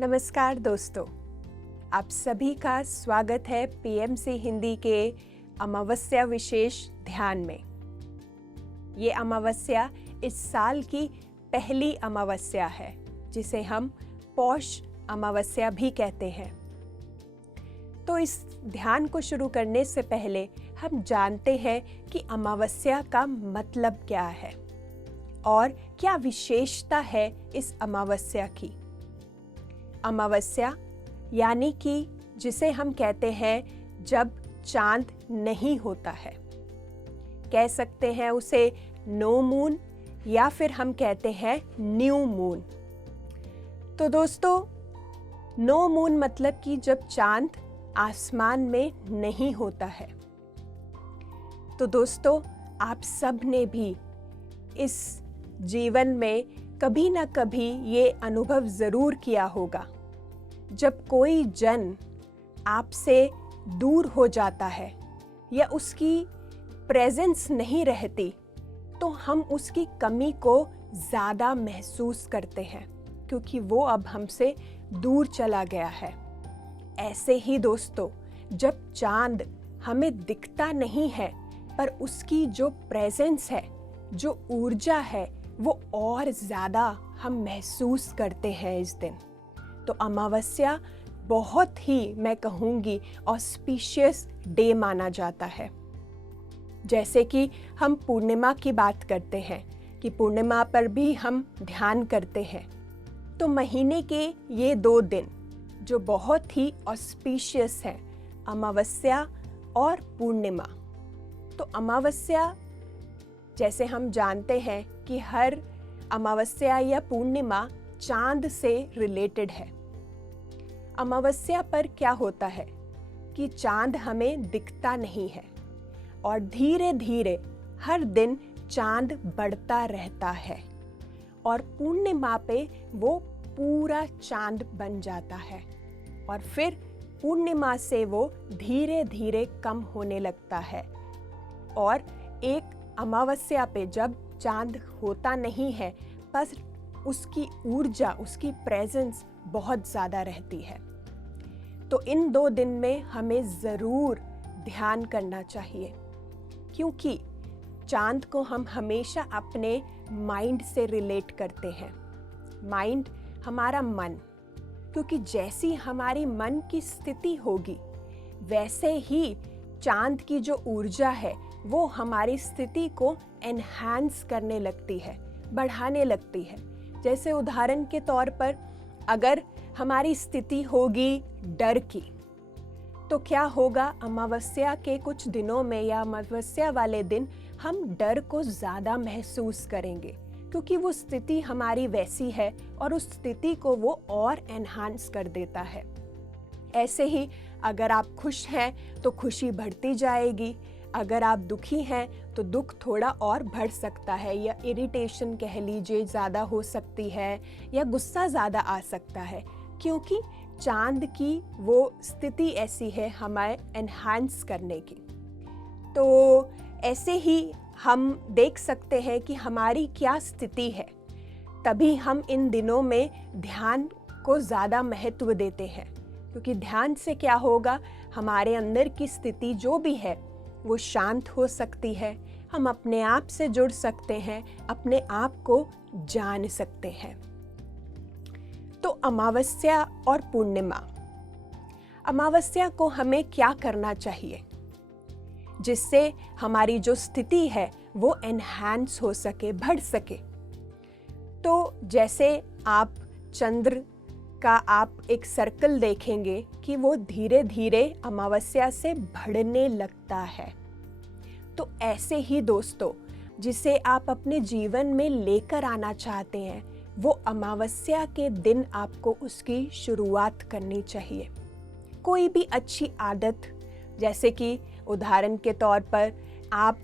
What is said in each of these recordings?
नमस्कार दोस्तों, आप सभी का स्वागत है पीएमसी हिंदी के अमावस्या विशेष ध्यान में। ये अमावस्या इस साल की पहली अमावस्या है जिसे हम पौष अमावस्या भी कहते हैं। तो इस ध्यान को शुरू करने से पहले हम जानते हैं कि अमावस्या का मतलब क्या है और क्या विशेषता है इस अमावस्या की। अमावस्या यानी कि जिसे हम कहते हैं जब चांद नहीं होता है, कह सकते हैं उसे नो मून या फिर हम कहते हैं न्यू मून। तो दोस्तों, नो मून मतलब कि जब चांद आसमान में नहीं होता है। तो दोस्तों, आप सब ने भी इस जीवन में कभी ना कभी ये अनुभव ज़रूर किया होगा, जब कोई जन आपसे दूर हो जाता है या उसकी प्रेजेंस नहीं रहती, तो हम उसकी कमी को ज़्यादा महसूस करते हैं क्योंकि वो अब हमसे दूर चला गया है। ऐसे ही दोस्तों, जब चांद हमें दिखता नहीं है पर उसकी जो प्रेजेंस है, जो ऊर्जा है, वो और ज़्यादा हम महसूस करते हैं इस दिन। तो अमावस्या बहुत ही, मैं कहूँगी, ऑस्पिशियस डे माना जाता है। जैसे कि हम पूर्णिमा की बात करते हैं कि पूर्णिमा पर भी हम ध्यान करते हैं। तो महीने के ये 2 दिन जो बहुत ही ऑस्पिशियस हैं, अमावस्या और पूर्णिमा। तो अमावस्या, जैसे हम जानते हैं कि हर अमावस्या या पूर्णिमा चांद से रिलेटेड है। अमावस्या पर क्या होता है कि चांद हमें दिखता नहीं है और धीरे धीरे हर दिन चांद बढ़ता रहता है और पूर्णिमा पे वो पूरा चांद बन जाता है और फिर पूर्णिमा से वो धीरे धीरे कम होने लगता है। और एक अमावस्या पे जब चांद होता नहीं है, बस उसकी ऊर्जा, उसकी प्रेजेंस बहुत ज़्यादा रहती है। तो इन 2 दिन में हमें ज़रूर ध्यान करना चाहिए, क्योंकि चांद को हम हमेशा अपने माइंड से रिलेट करते हैं। माइंड हमारा मन, क्योंकि जैसी हमारी मन की स्थिति होगी वैसे ही चांद की जो ऊर्जा है वो हमारी स्थिति को एनहांस करने लगती है, बढ़ाने लगती है। जैसे उदाहरण के तौर पर, अगर हमारी स्थिति होगी डर की, तो क्या होगा, अमावस्या के कुछ दिनों में या अमावस्या वाले दिन हम डर को ज़्यादा महसूस करेंगे क्योंकि वो स्थिति हमारी वैसी है और उस स्थिति को वो और एनहांस कर देता है। ऐसे ही अगर आप खुश हैं तो खुशी बढ़ती जाएगी, अगर आप दुखी हैं तो दुख थोड़ा और बढ़ सकता है, या इरिटेशन कह लीजिए ज़्यादा हो सकती है, या गुस्सा ज़्यादा आ सकता है, क्योंकि चांद की वो स्थिति ऐसी है हमें एनहांस करने की। तो ऐसे ही हम देख सकते हैं कि हमारी क्या स्थिति है, तभी हम इन दिनों में ध्यान को ज़्यादा महत्व देते हैं, क्योंकि ध्यान से क्या होगा, हमारे अंदर की स्थिति जो भी है वो शांत हो सकती है, हम अपने आप से जुड़ सकते हैं, अपने आप को जान सकते हैं। तो अमावस्या और पूर्णिमा, अमावस्या को हमें क्या करना चाहिए जिससे हमारी जो स्थिति है वो एनहांस हो सके, बढ़ सके। तो जैसे आप चंद्र का आप एक सर्कल देखेंगे कि वो धीरे धीरे अमावस्या से बढ़ने लगता है। तो ऐसे ही दोस्तों, जिसे आप अपने जीवन में लेकर आना चाहते हैं, वो अमावस्या के दिन आपको उसकी शुरुआत करनी चाहिए। कोई भी अच्छी आदत, जैसे कि उदाहरण के तौर पर आप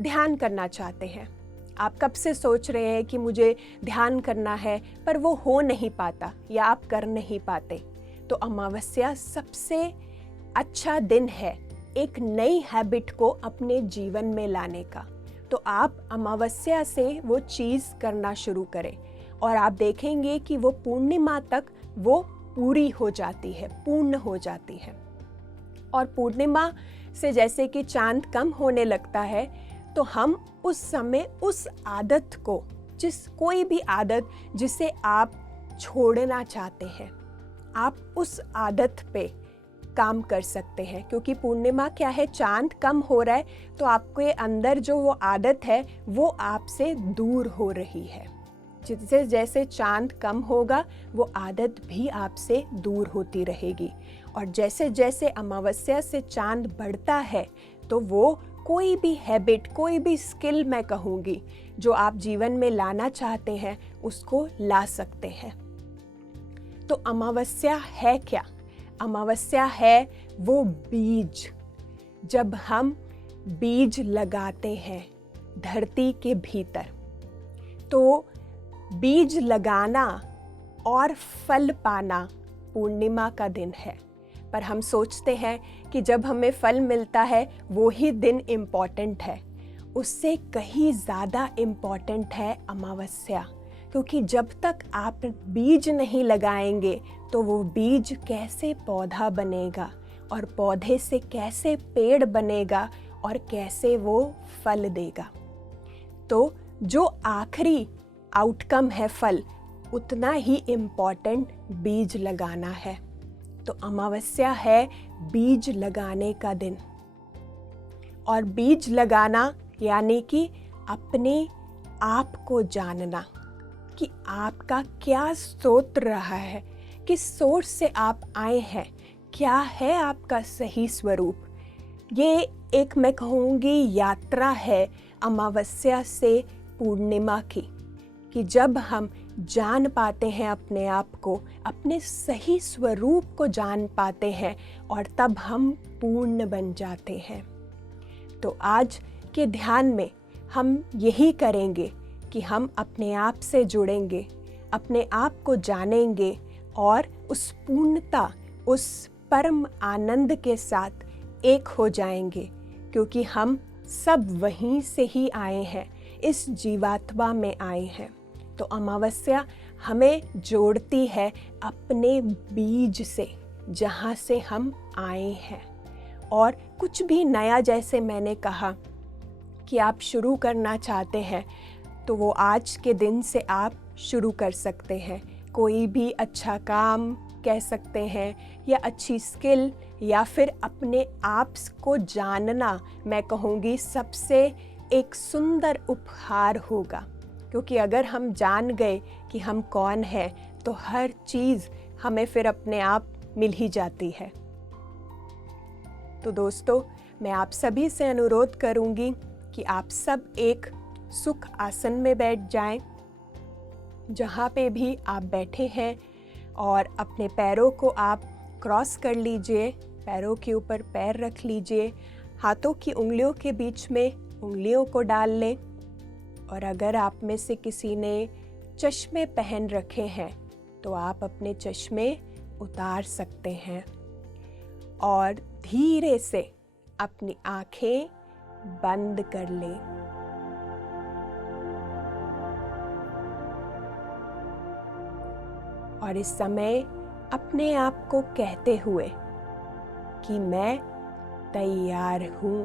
ध्यान करना चाहते हैं, आप कब से सोच रहे हैं कि मुझे ध्यान करना है पर वो हो नहीं पाता या आप कर नहीं पाते, तो अमावस्या सबसे अच्छा दिन है एक नई हैबिट को अपने जीवन में लाने का। तो आप अमावस्या से वो चीज़ करना शुरू करें और आप देखेंगे कि वो पूर्णिमा तक वो पूरी हो जाती है, पूर्ण हो जाती है। और पूर्णिमा से जैसे कि चांद कम होने लगता है, तो हम उस समय उस आदत को, कोई भी आदत जिसे आप छोड़ना चाहते हैं, आप उस आदत पे काम कर सकते हैं। क्योंकि पूर्णिमा क्या है, चांद कम हो रहा है, तो आपके अंदर जो वो आदत है वो आपसे दूर हो रही है। जिससे जैसे चांद कम होगा वो आदत भी आपसे दूर होती रहेगी। और जैसे जैसे अमावस्या से चांद बढ़ता है, तो वो कोई भी हैबिट, कोई भी स्किल मैं कहूँगी जो आप जीवन में लाना चाहते हैं, उसको ला सकते हैं। तो अमावस्या है क्या? अमावस्या है वो बीज। जब हम बीज लगाते हैं धरती के भीतर, तो बीज लगाना और फल पाना पूर्णिमा का दिन है। पर हम सोचते हैं कि जब हमें फल मिलता है वो ही दिन इम्पॉर्टेंट है। उससे कहीं ज़्यादा इम्पॉर्टेंट है अमावस्या। क्योंकि जब तक आप बीज नहीं लगाएंगे तो वो बीज कैसे पौधा बनेगा, और पौधे से कैसे पेड़ बनेगा, और कैसे वो फल देगा। तो जो आखिरी आउटकम है फल, उतना ही इम्पॉर्टेंट बीज लगाना है। तो अमावस्या है बीज लगाने का दिन। और बीज लगाना यानी कि अपने आप को जानना कि आपका क्या सोच रहा है, किस सोच से आप आए हैं, क्या है आपका सही स्वरूप। ये एक मैं कहूँगी यात्रा है अमावस्या से पूर्णिमा की, कि जब हम जान पाते हैं अपने आप को, अपने सही स्वरूप को जान पाते हैं, और तब हम पूर्ण बन जाते हैं। तो आज के ध्यान में हम यही करेंगे कि हम अपने आप से जुड़ेंगे, अपने आप को जानेंगे, और उस पूर्णता, उस परम आनंद के साथ एक हो जाएंगे। क्योंकि हम सब वहीं से ही आए हैं, इस जीवात्मा में आए हैं। तो अमावस्या हमें जोड़ती है अपने बीज से, जहाँ से हम आए हैं। और कुछ भी नया, जैसे मैंने कहा कि आप शुरू करना चाहते हैं, तो वो आज के दिन से आप शुरू कर सकते हैं। कोई भी अच्छा काम कह सकते हैं, या अच्छी स्किल, या फिर अपने आप को जानना, मैं कहूँगी सबसे एक सुंदर उपहार होगा। क्योंकि अगर हम जान गए कि हम कौन हैं, तो हर चीज़ हमें फिर अपने आप मिल ही जाती है। तो दोस्तों, मैं आप सभी से अनुरोध करूंगी कि आप सब एक सुख आसन में बैठ जाएं, जहाँ पे भी आप बैठे हैं, और अपने पैरों को आप क्रॉस कर लीजिए, पैरों के ऊपर पैर रख लीजिए, हाथों की उंगलियों के बीच में उंगलियों को डाल लें। और अगर आप में से किसी ने चश्मे पहन रखे हैं, तो आप अपने चश्मे उतार सकते हैं, और धीरे से अपनी आंखें बंद कर लें। और इस समय अपने आप को कहते हुए कि मैं तैयार हूँ।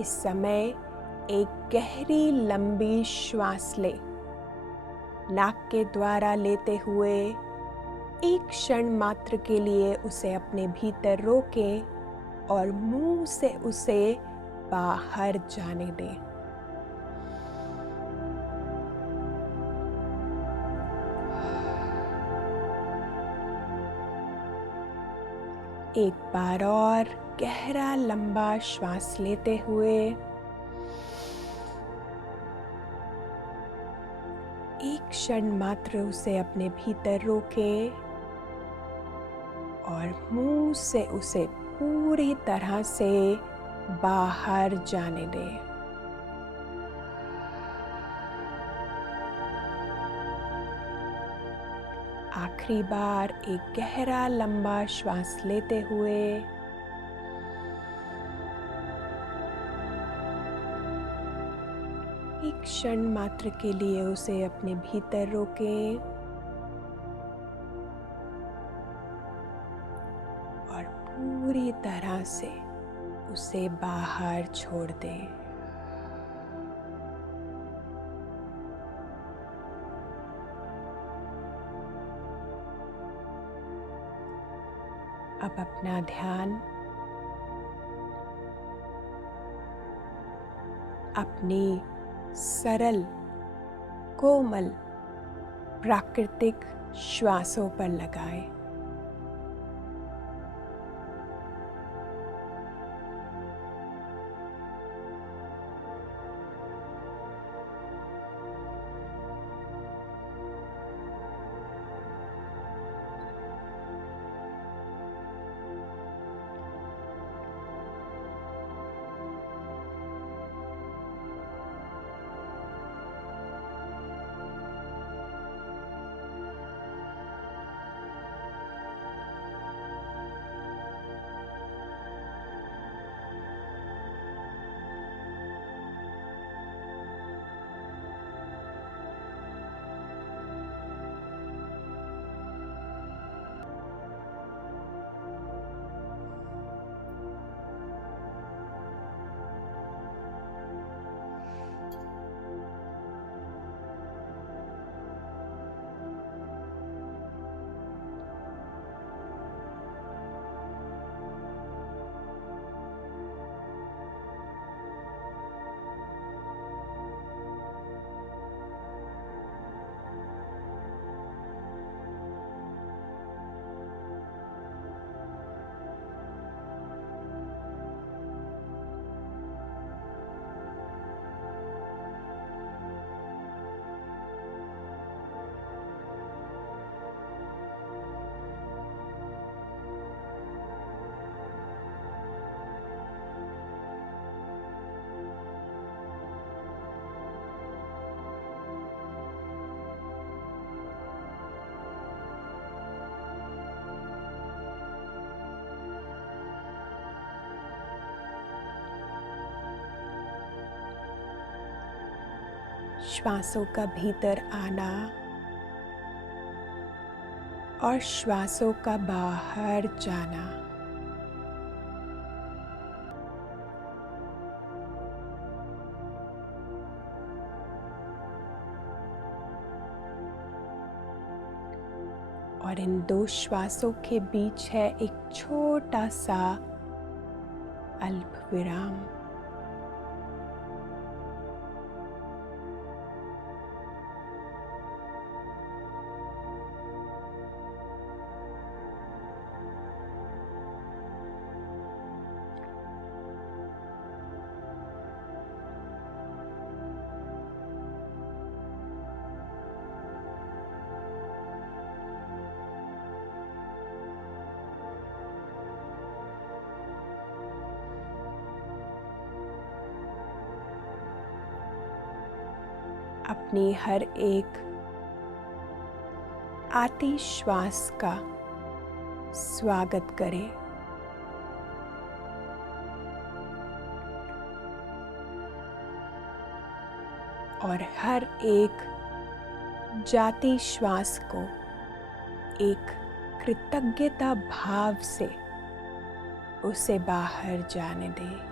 इस समय एक गहरी लंबी श्वास लें, नाक के द्वारा लेते हुए एक क्षण मात्र के लिए उसे अपने भीतर रोकें, और मुंह से उसे बाहर जाने दें। एक बार और गहरा लंबा श्वास लेते हुए एक क्षण मात्र उसे अपने भीतर रोकें, और मुंह से उसे पूरी तरह से बाहर जाने दें। आखिरी बार एक गहरा लंबा श्वास लेते हुए एक क्षण मात्र के लिए उसे अपने भीतर रोकें और पूरी तरह से उसे बाहर छोड़ दें। अब अपना ध्यान अपनी सरल, कोमल, प्राकृतिक श्वासों पर लगाएं। श्वासों का भीतर आना और श्वासों का बाहर जाना। और इन दो श्वासों के बीच है एक छोटा सा अल्प विराम। अपनी हर एक आती श्वास का स्वागत करें और हर एक जाती श्वास को एक कृतज्ञता भाव से उसे बाहर जाने दें।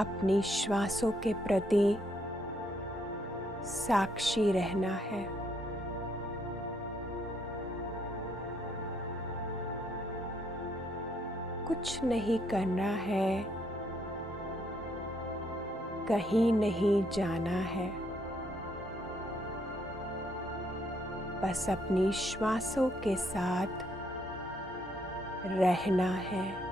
अपनी श्वासों के प्रति साक्षी रहना है। कुछ नहीं करना है, कहीं नहीं जाना है, बस अपनी श्वासों के साथ रहना है।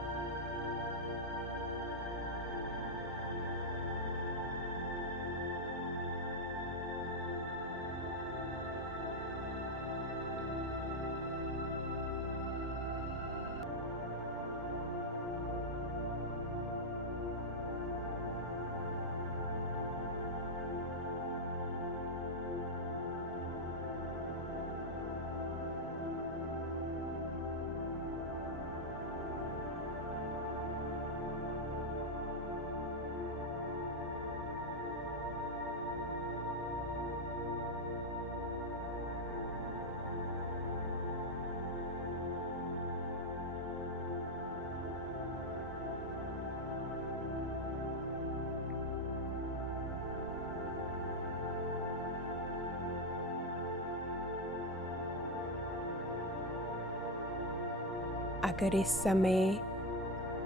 अगर इस समय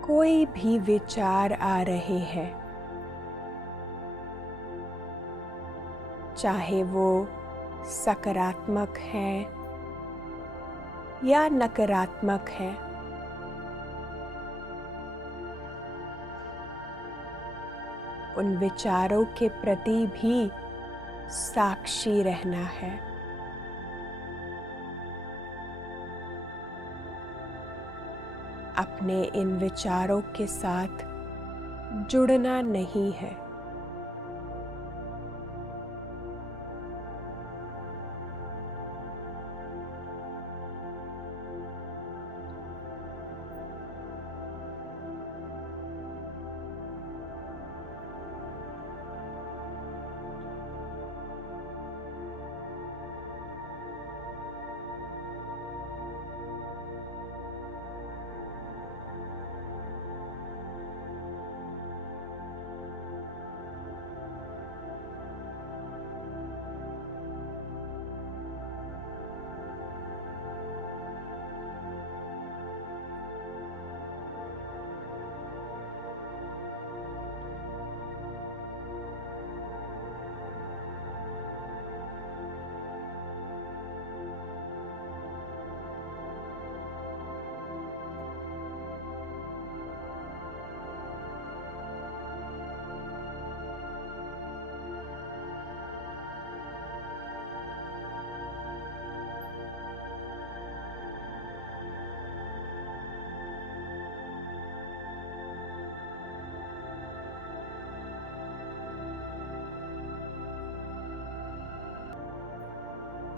कोई भी विचार आ रहे हैं, चाहे वो सकारात्मक हैं या नकारात्मक हैं, उन विचारों के प्रति भी साक्षी रहना है। अपने इन विचारों के साथ जुड़ना नहीं है।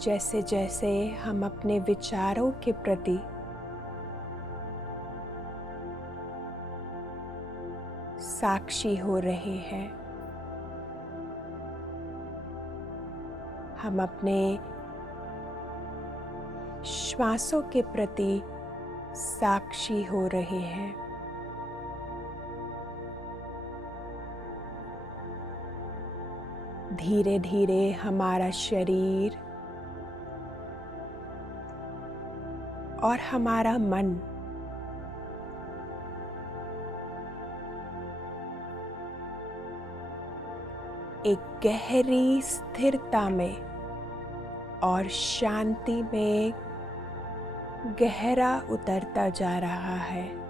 जैसे जैसे हम अपने विचारों के प्रति साक्षी हो रहे हैं, हम अपने श्वासों के प्रति साक्षी हो रहे हैं। धीरे धीरे हमारा शरीर और हमारा मन एक गहरी स्थिरता में और शांति में गहरा उतरता जा रहा है।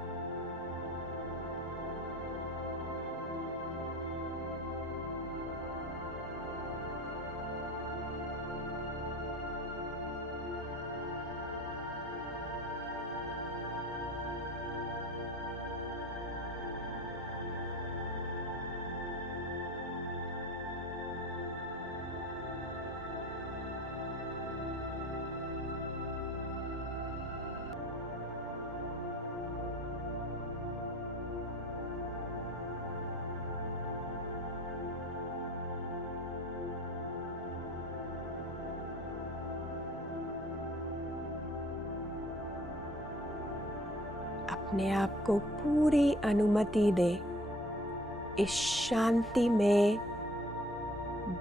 अपने आप को पूरी अनुमति दे इस शांति में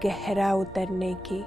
गहरा उतरने की।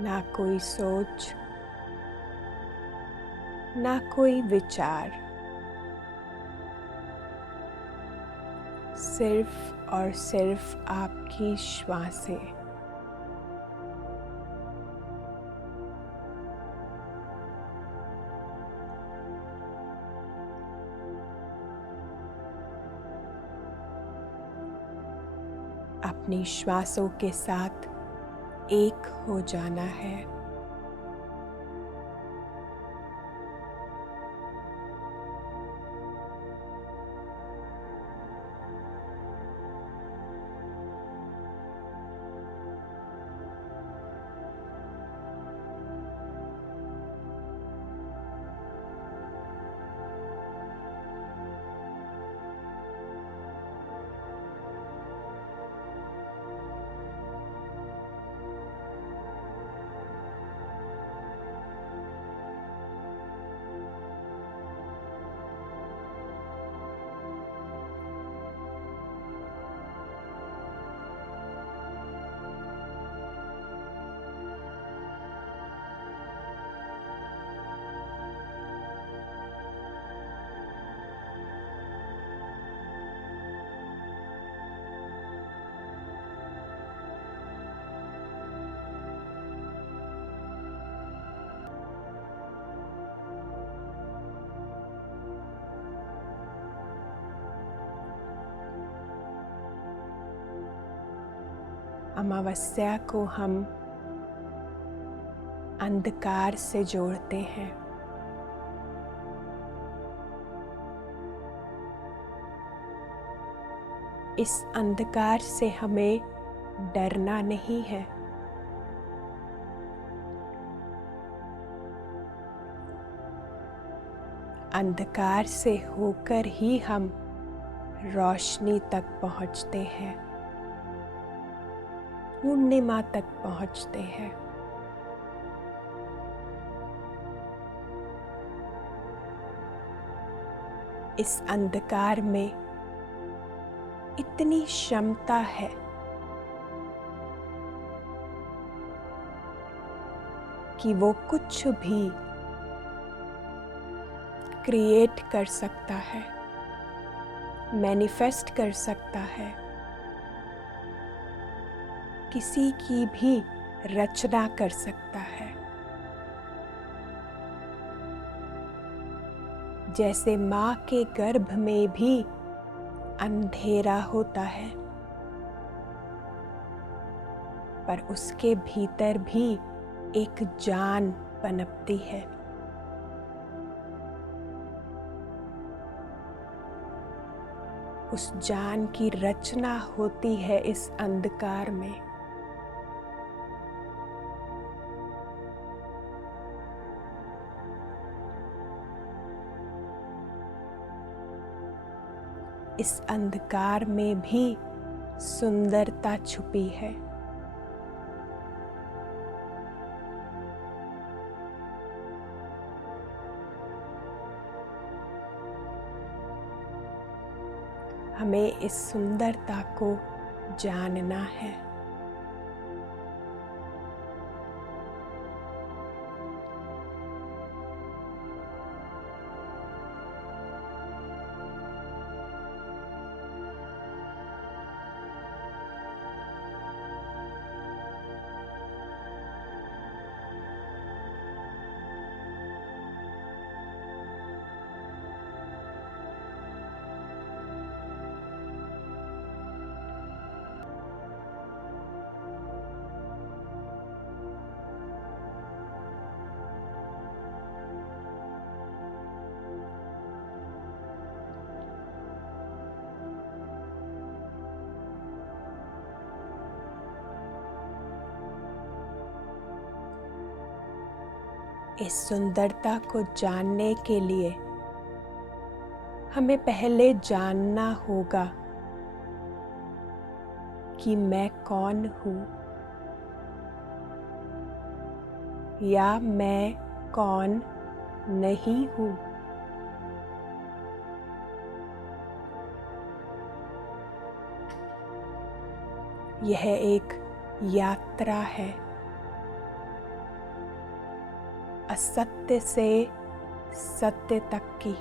ना कोई सोच, ना कोई विचार, सिर्फ और सिर्फ आपकी श्वासें। अपनी श्वासों के साथ एक हो जाना है। अमावस्या को हम अंधकार से जोड़ते हैं। इस अंधकार से हमें डरना नहीं है। अंधकार से होकर ही हम रोशनी तक पहुंचते हैं, पूर्णिमा तक पहुंचते हैं। इस अंधकार में इतनी क्षमता है कि वो कुछ भी क्रिएट कर सकता है, मैनिफेस्ट कर सकता है, किसी की भी रचना कर सकता है। जैसे माँ के गर्भ में भी अंधेरा होता है, पर उसके भीतर भी एक जान पनपती है। उस जान की रचना होती है इस अंधकार में। इस अंधकार में भी सुंदरता छुपी है। हमें इस सुंदरता को जानना है। इस सुंदरता को जानने के लिए हमें पहले जानना होगा कि मैं कौन हूँ या मैं कौन नहीं हूँ। यह एक यात्रा है असत्य से सत्य तक की।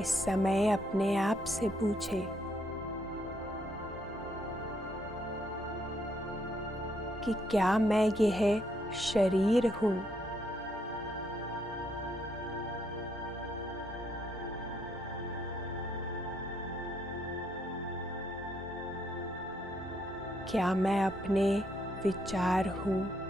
इस समय अपने आप से पूछे कि क्या मैं यह शरीर हूँ? क्या मैं अपने विचार हूँ?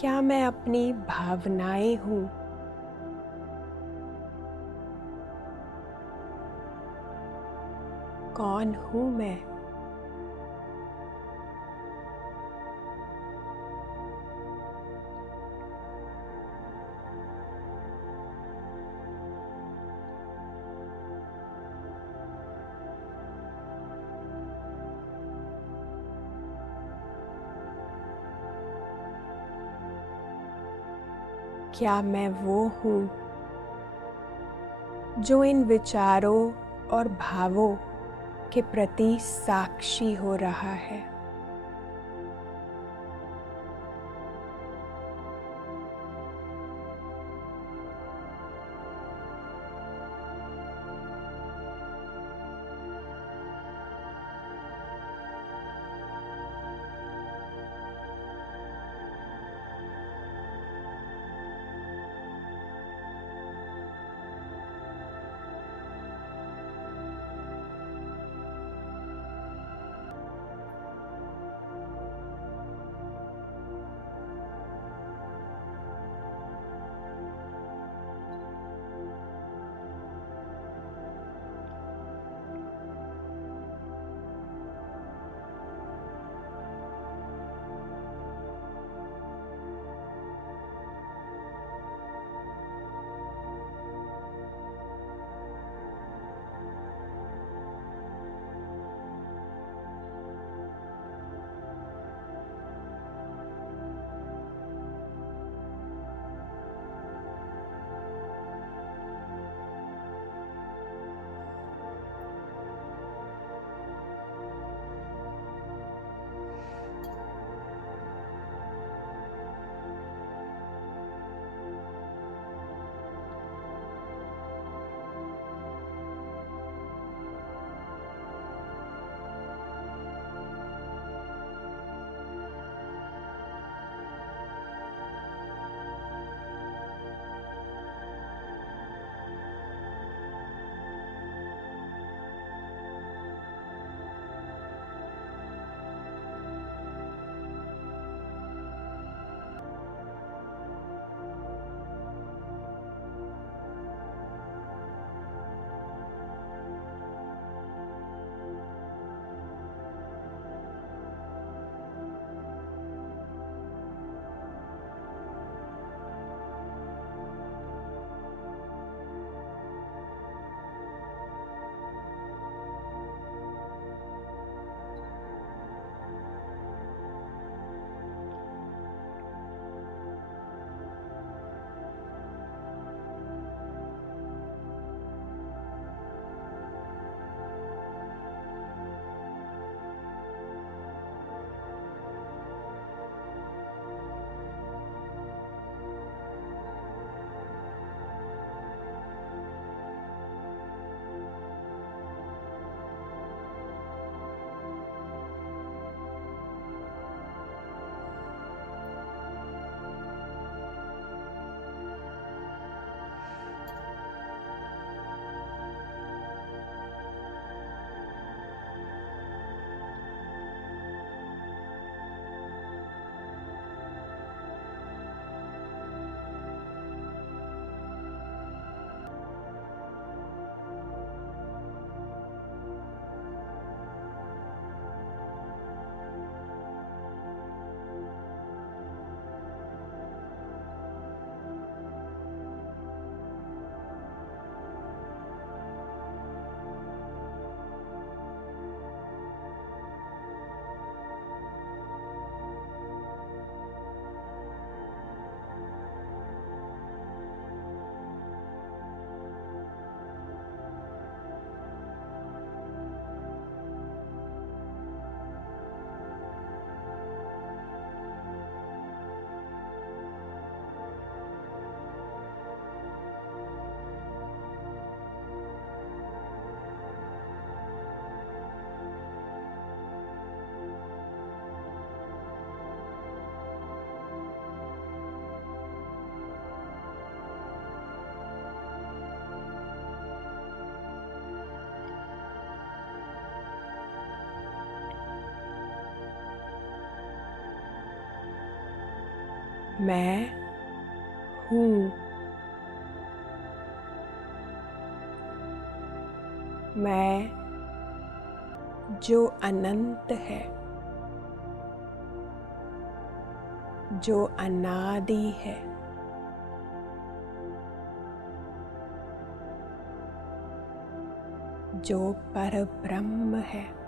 क्या मैं अपनी भावनाएं हूँ? कौन हूँ मैं? क्या मैं वो हूँ जो इन विचारों और भावों के प्रति साक्षी हो रहा है? मैं हूँ। मैं जो अनंत है, जो अनादि है, जो परब्रह्म है,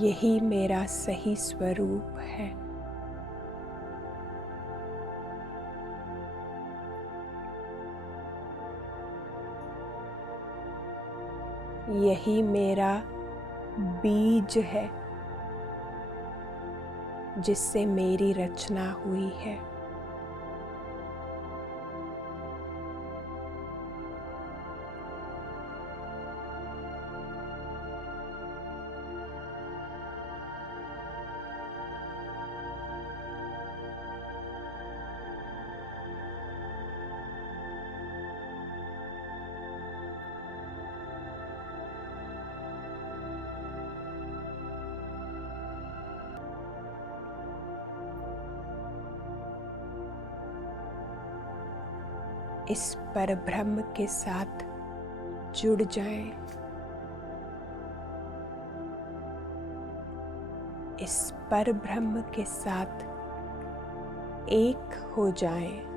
यही मेरा सही स्वरूप है। यही मेरा बीज है जिससे मेरी रचना हुई है। इस परब्रह्म के साथ जुड़ जाएं। इस परब्रह्म के साथ एक हो जाएं।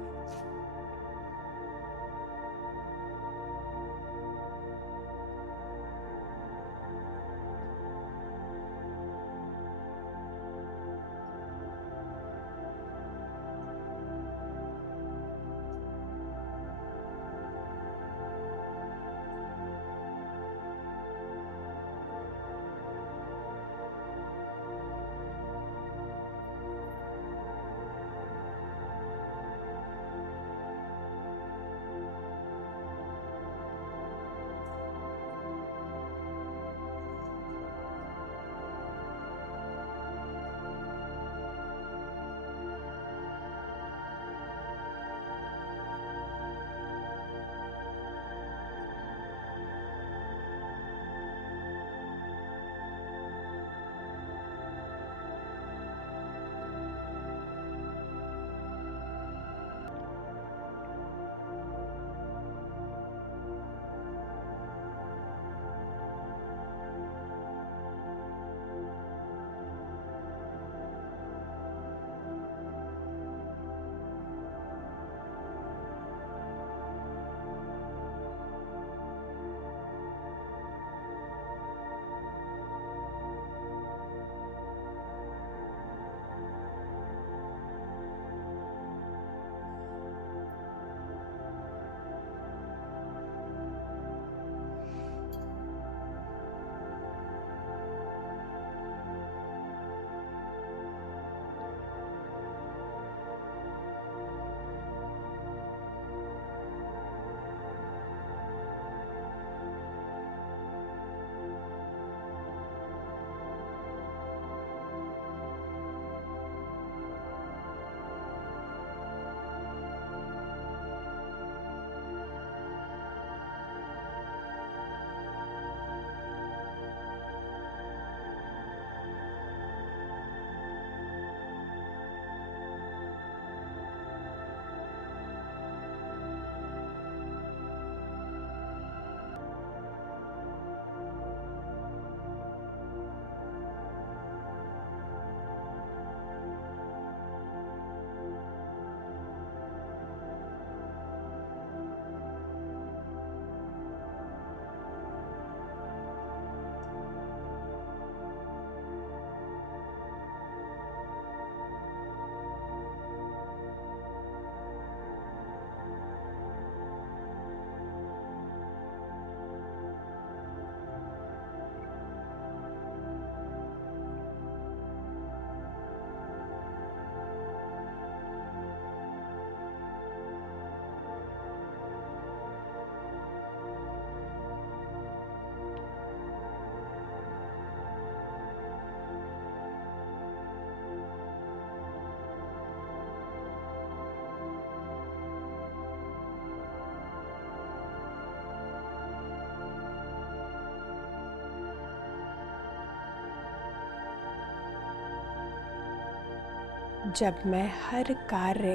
जब मैं हर कार्य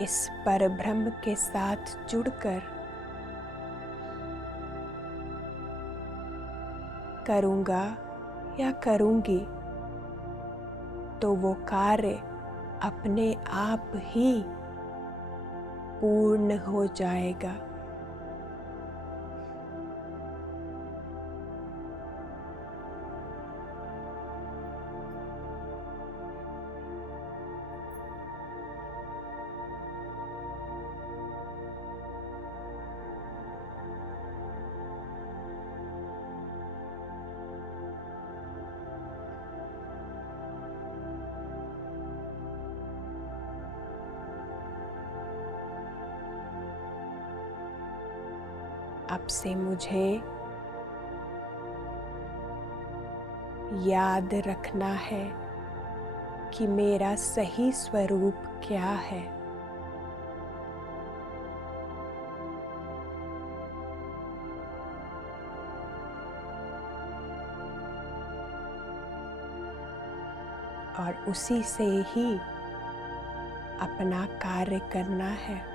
इस परब्रह्म के साथ जुड़कर करूँगा या करूँगी, तो वो कार्य अपने आप ही पूर्ण हो जाएगा। अब से मुझे याद रखना है कि मेरा सही स्वरूप क्या है। और उसी से ही अपना कार्य करना है।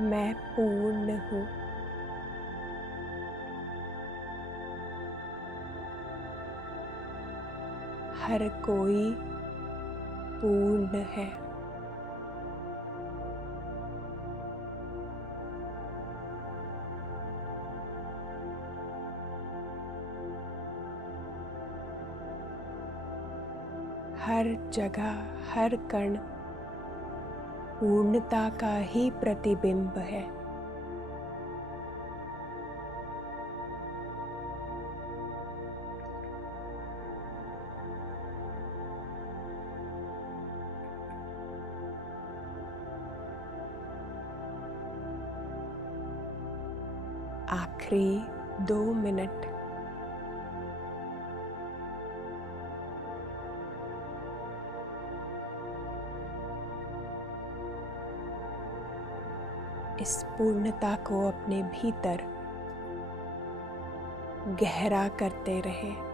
मैं पूर्ण हूँ। हर कोई पूर्ण है। हर जगह, हर कण पूर्णता का ही प्रतिबिंब है। आखिरी 2 मिनट। इस पूर्णता को अपने भीतर गहरा करते रहें।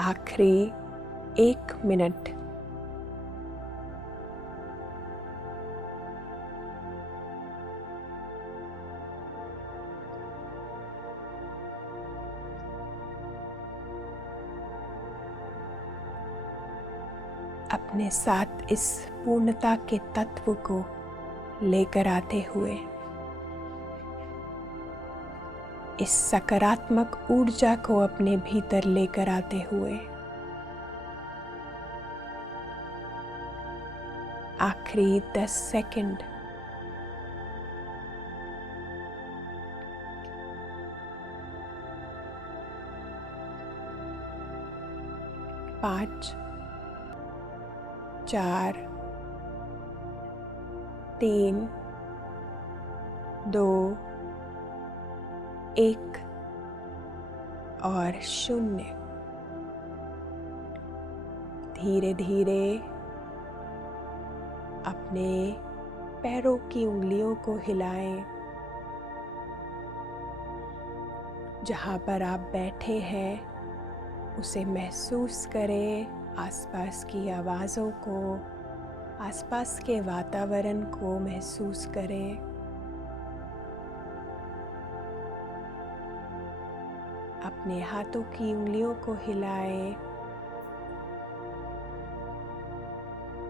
आखिरी 1 मिनट। अपने साथ इस पूर्णता के तत्व को लेकर आते हुए, इस सकारात्मक ऊर्जा को अपने भीतर लेकर आते हुए आखिरी 10 सेकंड 5 4 3 2 1 और 0। धीरे धीरे अपने पैरों की उंगलियों को हिलाएं। जहाँ पर आप बैठे हैं उसे महसूस करें, आसपास की आवाज़ों को, आसपास के वातावरण को महसूस करें। अपने हाथों की उंगलियों को हिलाएं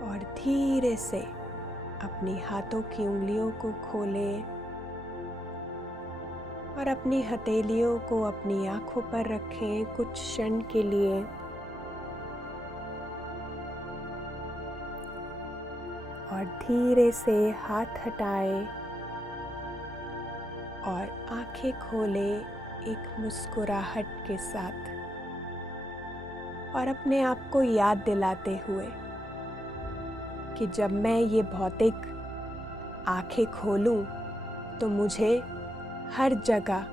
और धीरे से अपनी हाथों की उंगलियों को खोलें और अपनी हथेलियों को अपनी आंखों पर रखें कुछ क्षण के लिए। और धीरे से हाथ हटाएं और आंखें खोलें एक मुस्कुराहट के साथ, और अपने आप को याद दिलाते हुए कि जब मैं ये भौतिक आंखें खोलूं तो मुझे हर जगह,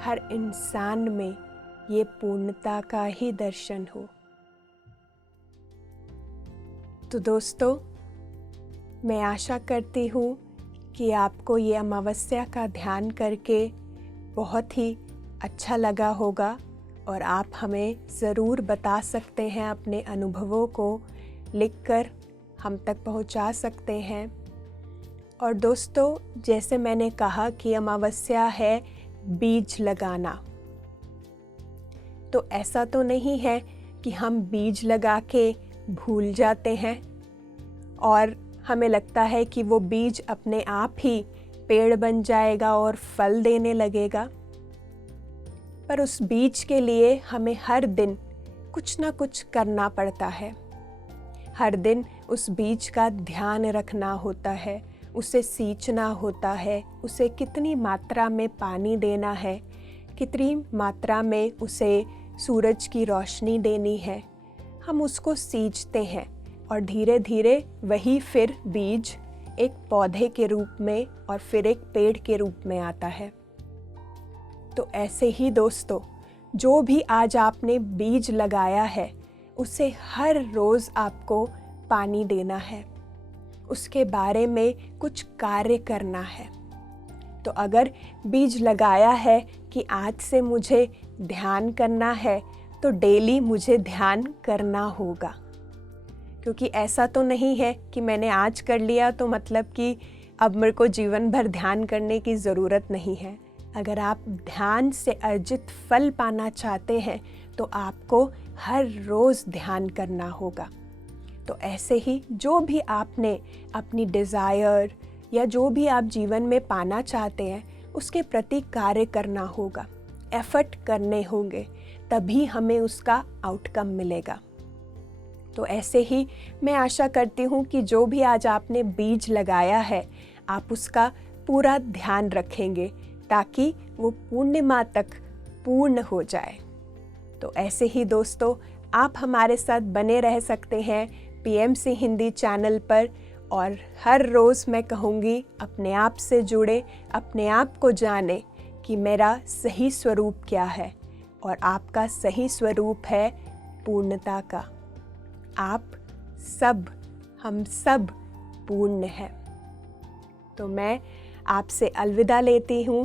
हर इंसान में ये पूर्णता का ही दर्शन हो। तो दोस्तों, मैं आशा करती हूँ कि आपको ये अमावस्या का ध्यान करके बहुत ही अच्छा लगा होगा, और आप हमें ज़रूर बता सकते हैं, अपने अनुभवों को लिखकर हम तक पहुंचा सकते हैं। और दोस्तों, जैसे मैंने कहा कि अमावस्या है बीज लगाना, तो ऐसा तो नहीं है कि हम बीज लगा के भूल जाते हैं और हमें लगता है कि वो बीज अपने आप ही पेड़ बन जाएगा और फल देने लगेगा। पर उस बीज के लिए हमें हर दिन कुछ ना कुछ करना पड़ता है। हर दिन उस बीज का ध्यान रखना होता है, उसे सींचना होता है, उसे कितनी मात्रा में पानी देना है, कितनी मात्रा में उसे सूरज की रोशनी देनी है। हम उसको सींचते हैं और धीरे धीरे वही फिर बीज एक पौधे के रूप में और फिर एक पेड़ के रूप में आता है। तो ऐसे ही दोस्तों, जो भी आज आपने बीज लगाया है उसे हर रोज़ आपको पानी देना है, उसके बारे में कुछ कार्य करना है। तो अगर बीज लगाया है कि आज से मुझे ध्यान करना है, तो डेली मुझे ध्यान करना होगा। क्योंकि ऐसा तो नहीं है कि मैंने आज कर लिया तो मतलब कि अब मेरे को जीवन भर ध्यान करने की ज़रूरत नहीं है। अगर आप ध्यान से अर्जित फल पाना चाहते हैं तो आपको हर रोज़ ध्यान करना होगा। तो ऐसे ही जो भी आपने अपनी डिज़ायर या जो भी आप जीवन में पाना चाहते हैं उसके प्रति कार्य करना होगा, एफर्ट करने होंगे, तभी हमें उसका आउटकम मिलेगा। तो ऐसे ही मैं आशा करती हूँ कि जो भी आज आपने बीज लगाया है आप उसका पूरा ध्यान रखेंगे ताकि वो पूर्णिमा तक पूर्ण हो जाए। तो ऐसे ही दोस्तों, आप हमारे साथ बने रह सकते हैं PMC हिंदी चैनल पर, और हर रोज़ मैं कहूँगी अपने आप से जुड़े, अपने आप को जाने कि मेरा सही स्वरूप क्या है, और आपका सही स्वरूप है पूर्णता का। आप सब, हम सब पूर्ण हैं। तो मैं आपसे अलविदा लेती हूँ।